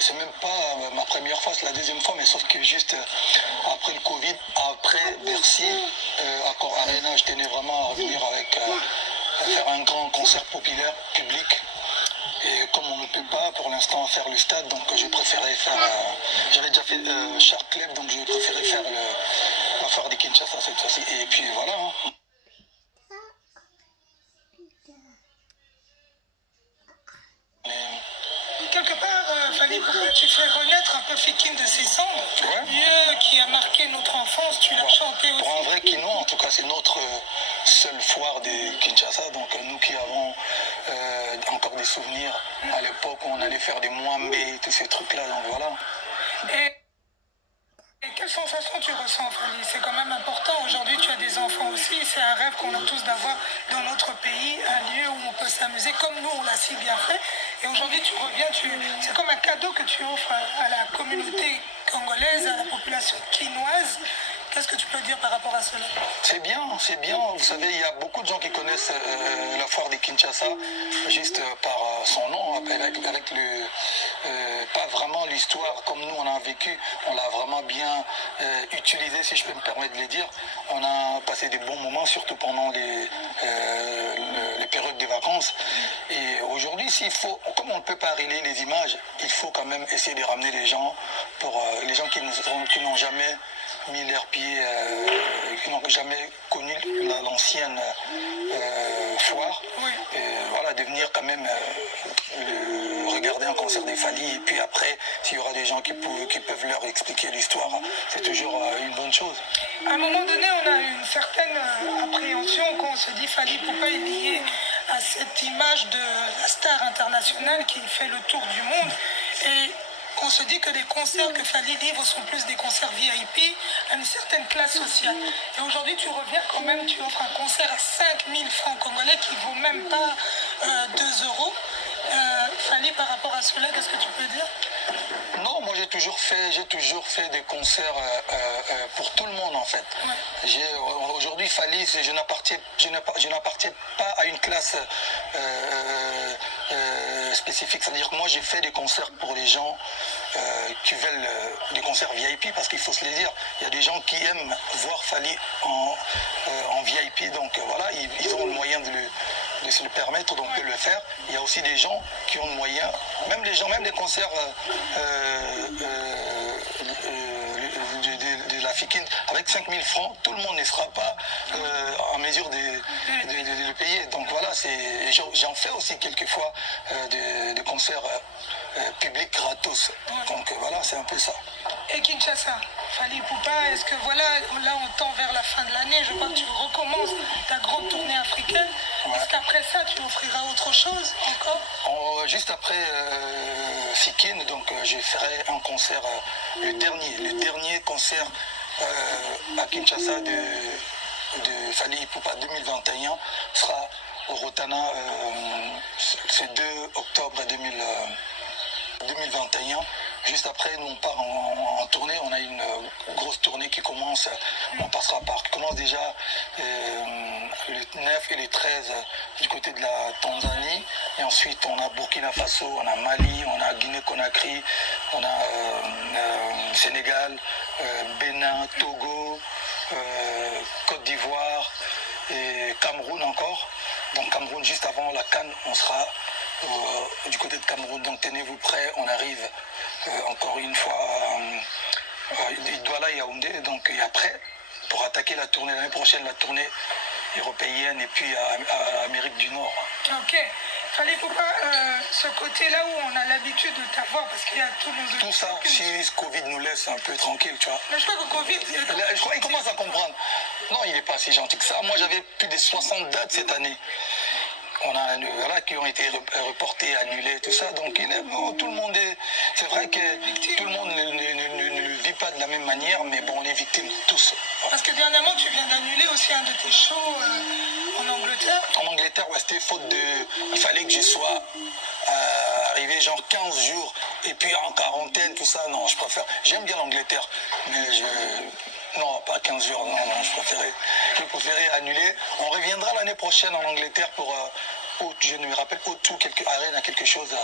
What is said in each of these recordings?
c'est même pas ma première fois, c'est la deuxième fois, mais sauf que juste après le Covid, après Bercy, Accor Arena, je tenais vraiment à revenir avec, à faire un grand concert populaire, public. Et comme on ne peut pas pour l'instant faire le stade, donc j'ai préféré faire, j'avais déjà fait Shark Club, donc j'ai préféré faire la foire de Kinshasa cette fois-ci. Et puis voilà. Hein. Quelque part, Fally Poupa, tu fais renaître un peu Fikine de ses cendres. Ouais. Lieu qui a marqué notre enfance, tu l'as chanté aussi. Pour un vrai Kino, en tout cas, c'est notre seule foire de Kinshasa. Donc nous qui avons encore des souvenirs à l'époque où on allait faire des Mwambé, tous ces trucs-là. Donc voilà. Et quelle sensation tu ressens, Fally? C'est quand même important. Aujourd'hui, tu as des enfants aussi. C'est un rêve qu'on a tous d'avoir dans notre pays, un lieu où on peut s'amuser, comme nous, on l'a si bien fait. Et aujourd'hui, tu reviens, c'est comme un cadeau que tu offres à la communauté congolaise, à la population quinoise. Qu'est-ce que tu peux dire par rapport à cela? C'est bien, c'est bien. Vous savez, il y a beaucoup de gens qui connaissent la foire de Kinshasa juste par son nom, avec le... pas vraiment l'histoire comme nous on a vécu. On l'a vraiment bien utilisé, si je peux me permettre de le dire. On a passé des bons moments, surtout pendant les périodes des vacances. Et aujourd'hui, s'il faut, comme on ne peut pas relayer les images, il faut quand même essayer de ramener les gens, pour les gens qui n'ont jamais mis leurs pieds, qui n'ont jamais connu l'ancienne foire, oui. Voilà, de venir quand même regarder un concert des Fally, et puis après, s'il y aura des gens qui peuvent leur expliquer l'histoire, c'est toujours une bonne chose. À un moment donné, on a une certaine appréhension quand on se dit Fally Poupa est lié à cette image de la star internationale qui fait le tour du monde, et on se dit que les concerts que Fally livre sont plus des concerts VIP à une certaine classe sociale. Et aujourd'hui, tu reviens quand même, tu offres un concert à 5000 francs congolais qui ne vaut même pas 2 euros. Fally, par rapport à cela, qu'est-ce que tu peux dire? Non, moi j'ai toujours fait des concerts pour tout le monde en fait. Ouais. Aujourd'hui, Fally, je n'appartiens pas à une classe spécifique. C'est-à-dire que moi j'ai fait des concerts pour les gens qui veulent des concerts VIP, parce qu'il faut se les dire, il y a des gens qui aiment voir Fally en VIP, donc voilà, ils ont le moyen de se le permettre, donc de le faire. Il y a aussi des gens qui ont le moyen, même des concerts de la Fikine, avec 5000 francs, tout le monde ne sera pas en mesure de le payer. Donc voilà, j'en fais aussi quelquefois des concerts publics gratos. Donc voilà, c'est un peu ça. Et Kinshasa, Fally Poupa, est-ce que voilà, là on tend vers la fin de l'année, je crois que tu recommences ta grande tournée africaine. Ouais. Est-ce qu'après ça, tu offriras autre chose encore? Juste après Fikine, donc je ferai un concert, le dernier concert à Kinshasa de Fally Poupa 2021 sera au Rotana, c'est 2 octobre 2021. Juste après, nous on part en tournée, on a une grosse tournée qui commence, qui commence déjà le 9 et le 13 du côté de la Tanzanie, et ensuite on a Burkina Faso, on a Mali, on a Guinée-Conakry, on a Sénégal, Bénin, Togo, Côte d'Ivoire et Cameroun encore. Donc Cameroun, juste avant la CAN, on sera du côté de Cameroun, donc tenez-vous prêts, on arrive encore une fois Douala et Yaoundé, donc et après pour attaquer la tournée l'année prochaine, la tournée européenne, et puis à Amérique du Nord. Ok. Fally Poupa, ce côté-là où on a l'habitude de t'avoir, parce qu'il y a tous nos... Tout ça, si ce Covid nous laisse un peu tranquille, tu vois. Mais je crois que Covid... Je crois qu'il commence à comprendre. Non, il n'est pas si gentil que ça. Moi, j'avais plus de 60 dates cette année. On a voilà, qui ont été reportés, annulés, tout ça. Donc tout le monde est... C'est vrai que victime. Tout le monde ne le vit pas de la même manière, mais bon, on est victimes tous. Parce que dernièrement, tu viens d'annuler aussi un de tes shows en Angleterre. En Angleterre, ouais, c'était faute de... Il fallait que je sois arrivé genre 15 jours, et puis en quarantaine, tout ça. Non, je préfère... J'aime bien l'Angleterre, mais non, pas 15 jours, non, je préférais annuler. On reviendra l'année prochaine en Angleterre pour je ne me rappelle O2 Arena, quelque chose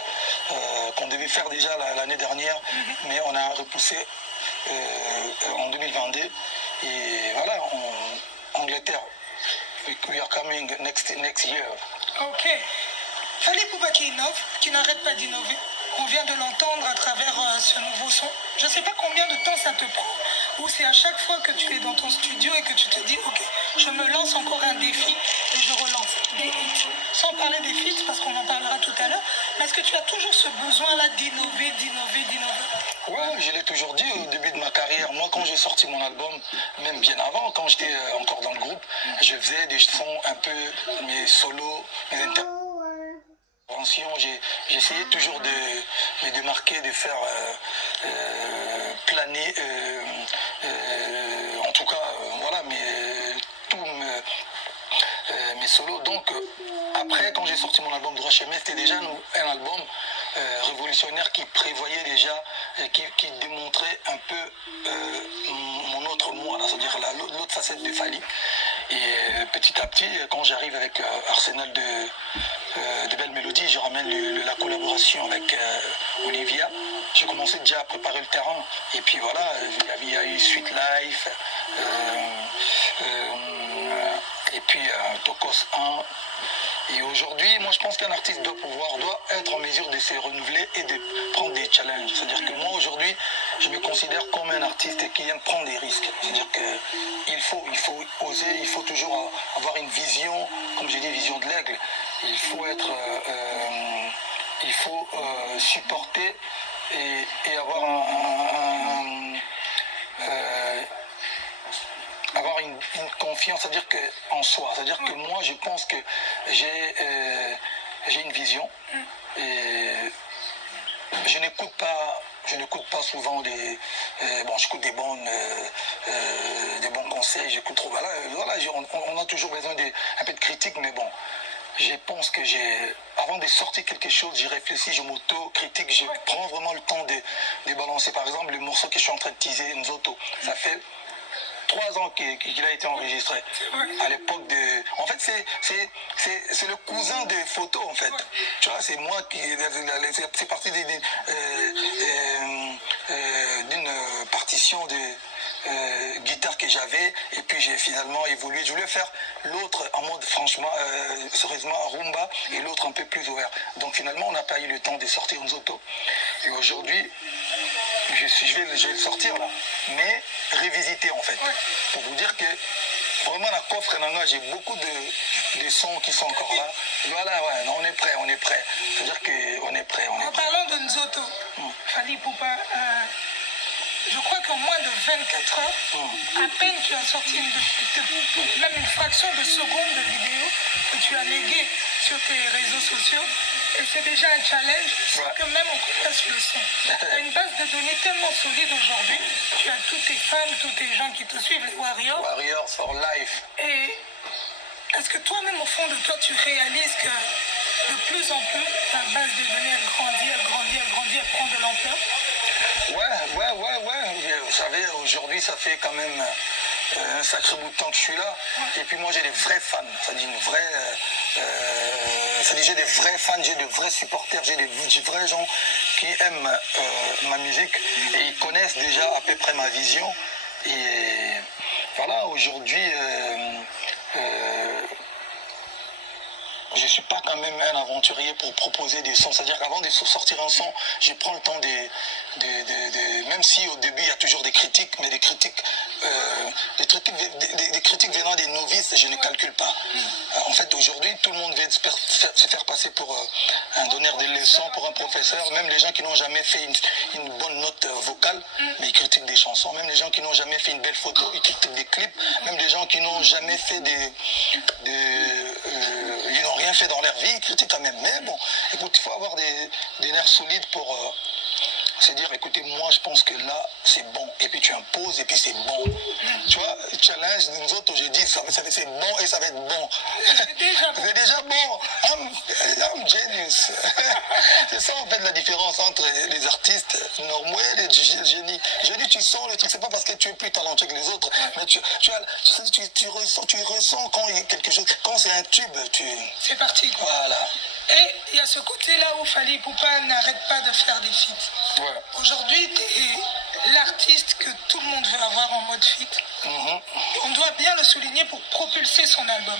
qu'on devait faire déjà l'année dernière, mais on a repoussé en 2022. Et voilà, Angleterre, we are coming next year. Ok. Fally Ipupa qui innove, qui n'arrête pas d'innover. On vient de l'entendre à travers ce nouveau son. Je ne sais pas combien de temps ça te prend, ou c'est à chaque fois que tu es dans ton studio et que tu te dis, ok, je me lance encore un défi et je relance des hits. Sans parler des feats, parce qu'on en parlera tout à l'heure, mais est-ce que tu as toujours ce besoin-là d'innover? Ouais, je l'ai toujours dit au début de ma carrière. Moi, quand j'ai sorti mon album, même bien avant, quand j'étais encore dans le groupe, je faisais des sons un peu, mes solos, mes interventions. J'essayais toujours de me démarquer, de faire planer, en tout cas, voilà, tous mes solos. Donc, après, quand j'ai sorti mon album Droit Chemin, c'était déjà un album révolutionnaire qui prévoyait déjà, qui démontrait un peu mon autre moi, c'est-à-dire l'autre facette de Fally. Et petit à petit, quand j'arrive avec Arsenal de belles mélodies, je ramène la collaboration avec Olivia. J'ai commencé déjà à préparer le terrain. Et puis voilà, il y a eu Sweet Life, et puis Tokos 1. Et aujourd'hui, moi je pense qu'un artiste doit être en mesure de se renouveler et de prendre des challenges. C'est-à-dire que moi aujourd'hui, je me considère comme un artiste qui aime prendre des risques. C'est-à-dire qu'il faut oser, il faut toujours avoir une vision, comme j'ai dit, vision de l'aigle. Il faut supporter et avoir avoir une confiance, c'est-à-dire en soi. C'est-à-dire que moi, je pense que j'ai une vision et je n'écoute pas souvent j'écoute des bons conseils, j'écoute trop. Voilà, on a toujours besoin un peu de critique, mais bon. Je pense que avant de sortir quelque chose, j'y réfléchis, je m'auto-critique, je prends vraiment le temps de balancer. Par exemple, le morceau que je suis en train de teaser, Nzoto, ça fait 3 ans qu'il a été enregistré. À l'époque de... En fait, c'est le cousin des photos, en fait. Tu vois, c'est moi qui... C'est parti d'une partition de guitare que j'avais, et puis j'ai finalement évolué. Je voulais faire l'autre en mode franchement, sérieusement, rumba, et l'autre un peu plus ouvert. Donc finalement, on n'a pas eu le temps de sortir Nzoto. Et aujourd'hui, je vais le sortir là, mais révisiter en fait, pour vous dire que vraiment la coffre Nanga, j'ai beaucoup de sons qui sont encore là. Voilà, ouais, on est prêt. C'est-à-dire qu'on est prêt. En parlant de Nzoto, Fally Ipupa, je crois qu'en moins de 24 heures, à peine tu as sorti même une fraction de seconde de vidéo que tu as léguée sur tes réseaux sociaux. Et c'est déjà un challenge, que même on compresse le son. Tu as une base de données tellement solide aujourd'hui. Tu as tous tes fans, tous tes gens qui te suivent, les Warriors. Warriors for life. Et est-ce que toi-même, au fond de toi, tu réalises que de plus en plus, ta base de données, elle grandit, elle prend de l'ampleur? Ouais. Vous savez, aujourd'hui, ça fait quand même un sacré bout de temps que je suis là. Et puis moi, j'ai des vrais fans. C'est-à-dire j'ai des vrais fans, j'ai de vrais supporters, j'ai des vrais gens qui aiment ma musique et ils connaissent déjà à peu près ma vision. Et voilà, aujourd'hui, je ne suis pas quand même un aventurier pour proposer des sons. C'est-à-dire qu'avant de sortir un son, je prends le temps même si au début il y a toujours des critiques, mais des critiques venant des novices, je ne calcule pas. En fait, aujourd'hui, tout le monde veut se faire passer pour un donneur de leçons, pour un professeur. Même les gens qui n'ont jamais fait une bonne note vocale, mais ils critiquent des chansons. Même les gens qui n'ont jamais fait une belle photo, ils critiquent des clips. Même les gens qui n'ont jamais fait ils n'ont rien fait dans leur vie, ils critiquent quand même. Mais bon, écoute, il faut avoir des nerfs solides pour c'est dire, écoutez, moi je pense que là, c'est bon. Et puis tu imposes, et puis c'est bon. Tu vois, challenge, nous autres, j'ai dit, c'est bon et ça va être bon. C'est déjà bon. C'est déjà bon. I'm genius. C'est ça en fait la différence entre les artistes normaux et les génies. Génie, tu sens le truc, c'est pas parce que tu es plus talentueux que les autres, mais tu ressens quand il y a quelque chose, quand c'est un tube, c'est parti, quoi. Voilà. Et il y a ce côté-là où Fally Ipupa n'arrête pas de faire des feats. Ouais. Aujourd'hui, tu es l'artiste que tout le monde veut avoir en mode feat. On doit bien le souligner pour propulser son album.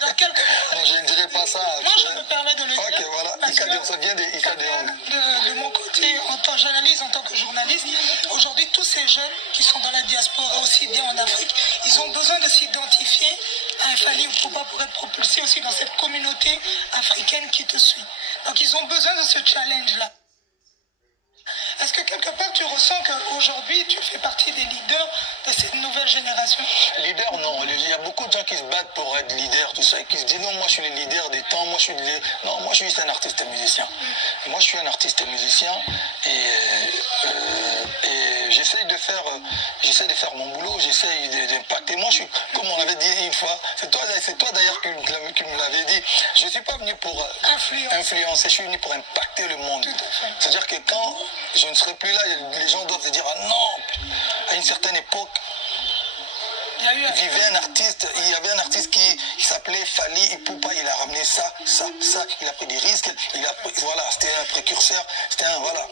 Dans quelques... Non, je ne dirais pas ça. Moi, je me permets de le dire. Ok, voilà. Ça vient de mon côté, j'analyse en tant que journaliste. Aujourd'hui, tous ces jeunes qui sont dans la diaspora, aussi bien en Afrique, ils ont besoin de s'identifier à un Fally Ipupa pour être propulsé aussi dans cette communauté africaine qui te suit. Donc, ils ont besoin de ce challenge-là. Est-ce que quelque part tu ressens qu'aujourd'hui tu fais partie des leaders de cette nouvelle génération? Leader, non. Il y a beaucoup de gens qui se battent pour être leader, tout ça, et qui se disent non, moi je suis le leader des temps, moi je suis le leader. Non, moi je suis juste un artiste et musicien. Et moi je suis un artiste et musicien et j'essaie de faire mon boulot, j'essaie d'impacter. Moi je suis, comme on avait dit une fois, c'est toi d'ailleurs qui me l'avais dit, je ne suis pas venu pour influencer, je suis venu pour impacter le monde. C'est-à-dire que quand je ne serai plus là, les gens doivent se dire ah non, à une certaine époque, il y avait un artiste qui s'appelait Fally Ipupa, il a ramené ça, il a pris des risques, voilà, c'était un précurseur, voilà.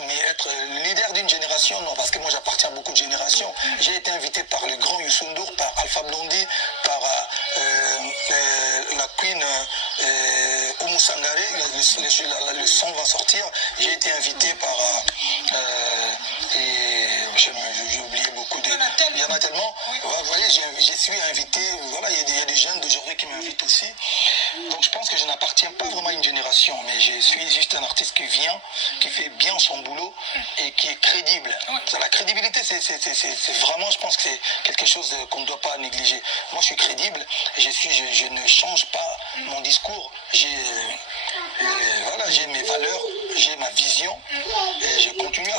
Mais être leader d'une génération, non, parce que moi j'appartiens à beaucoup de générations. J'ai été invité par le grand Youssou N'Dour, par Alpha Blondy, par la Queen Oumou Sangaré, le son va sortir. J'ai été invité par j'ai oublié beaucoup de... Il y en a tellement. Voilà, j'ai suis invité, voilà, il y a des jeunes d'aujourd'hui qui m'invitent aussi. Donc je pense que je n'appartiens pas vraiment à une génération, mais je suis juste un artiste qui vient, qui fait bien son boulot et qui est crédible. La crédibilité, c'est vraiment, je pense que c'est quelque chose qu'on ne doit pas négliger. Moi je suis crédible, et je ne change pas mon discours. J'ai mes valeurs, j'ai ma vision, et je continue